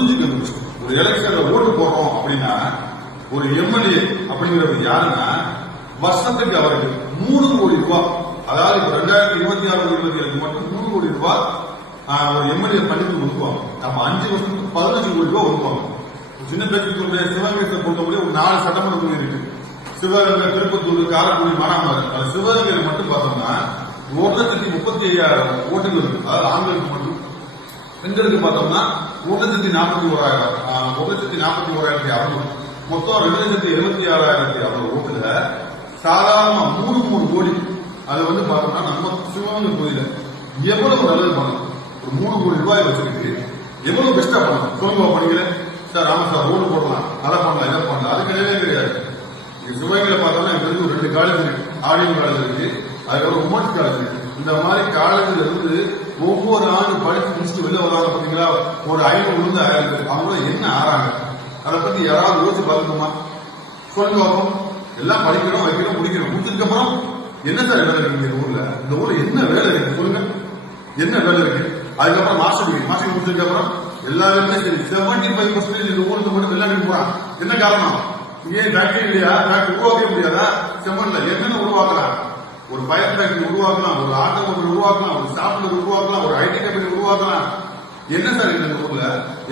புரிஞ்சுக்கணும். ஒரு எலெக்ஷன்ல ஓட்டு போடுறோம் அப்படின்னா ஒரு எம்எல்ஏ அப்படிங்கிறது யாருன்னா வருஷத்துக்கு அவருக்கு 3 கோடி ரூபாய், அதாவது இப்ப 2026-27 மட்டும் 3 கோடி ரூபாய் ஒரு எம்எல்ஏ பண்ணிட்டு ஒதுக்குவாங்க. அப்ப 5 வருஷத்துக்கு 15 கோடி ரூபாய் ஒதுக்குவாங்க. சின்ன பேச்சுக்குள்ள சிவகங்கை பொறுத்தவரை ஒரு 4 சட்டமன்ற தொகுதி இருக்கு. சிவகங்கை, திருப்பத்தூர், காரைக்குடி, மானாமதுரை. சிவகங்கையில் மட்டும் பார்த்தோம்னா 1,35,000 ஓட்டுகள் இருக்கு. அதாவது ஆண்களுக்கு மட்டும். பெண்களுக்கு பார்த்தோம்னா 1,41,600 மொத்தம் 2,76,600 ஓட்டுல சாதாரண 3 கோடி. அது வந்து பார்த்தோம்னா நம்ம சிவகங்கை கோயில எவ்வளவு நல்லது பண்ணணும். ஒரு 3 கோடி ரூபாய் வச்சுக்கிட்டு எவ்வளவு பெஸ்டா பண்ணணும் சொல்லுங்க பண்ணிக்கிறேன் சார். ஆமா சார், ஓட்டு போடலாம், அதை பண்ணலாம், இதை பண்ணலாம். அது கிடையவே கிடையாது. சிவகங்கையில பார்த்தோம்னா எங்களுக்கு 2 காலேஜ் இருக்கு. ஆடியோ காலேஜ் இருக்கு, அதுக்கப்புறம் உமன்ஸ் காலேஜ் இருக்கு. இந்த மாதிரி காலேஜ்ல இருந்து ஒவ்வொரு ஆண்டு படிச்சு முடிச்சுட்டு வெளில வராங்க பாத்தீங்களா, ஒரு 500 பேர். அவங்க என்ன ஆறாங்க, அதை பத்தி யாராவது யோசிச்சு பார்க்கணுமா சொல்லுங்க. எல்லாம் படிக்கிறோம், வைக்கிறோம், முடிக்கிறோம். முடிச்சதுக்கு அப்புறம் என்ன சார் வேலை இருக்கு இந்த ஊர்ல? இந்த ஊர்ல என்ன வேலை இருக்கு சொல்லுங்க, என்ன வேலை இருக்கு? அதுக்கப்புறம் மாஸ்டர் டிகிரி முடிச்சதுக்கு அப்புறம் எல்லாருமே சரி 75% இந்த ஊருக்கு மட்டும் வெளிநாட்டுக்கு போறான். என்ன காரணம்? ஏன் ஃபேக்டரி இல்லையா? ஃபேக்டரி உருவாக்கவே முடியாதா? செம்மன்ல என்னென்ன உருவாக்கலாம்? ஒரு பயர் ஃபேக்டரி உருவாக்கலாம், ஒரு ஆட்டோமொபைல் உருவாக்கலாம், ஒரு சாப்ட்வேர் உருவாக்கலாம், ஒரு ஐடி கம்பெனி உருவாக்கலாம். என்ன சார் இந்த ஊர்ல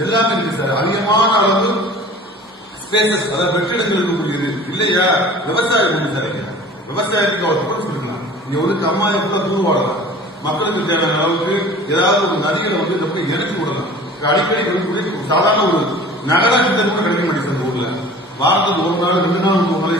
எல்லாமே இருக்கு சார். அதிகமான அளவு ஸ்பேசஸ், அதாவது வெற்றிடங்கள் இருக்கக்கூடியது இல்லையா? விவசாயம் பண்ணி சார். விவசாயத்துக்கு அவர் பொருள் சொல்லிக்கலாம். இங்க ஒரு அம்மாவுக்குள்ள தூர்வாடலாம், மக்களுக்கு தேவையான அளவுக்கு ஏதாவது ஒரு நதிகளை வந்து இணைச்சு விடலாம். அடிக்கடி சாதாரண ஒரு நகராட்சி கூட கிடைக்க மாட்டேங்குது. இந்த ஊர்ல வாரத்துக்கு 1 நாள் 2 நாள் 3 நாளே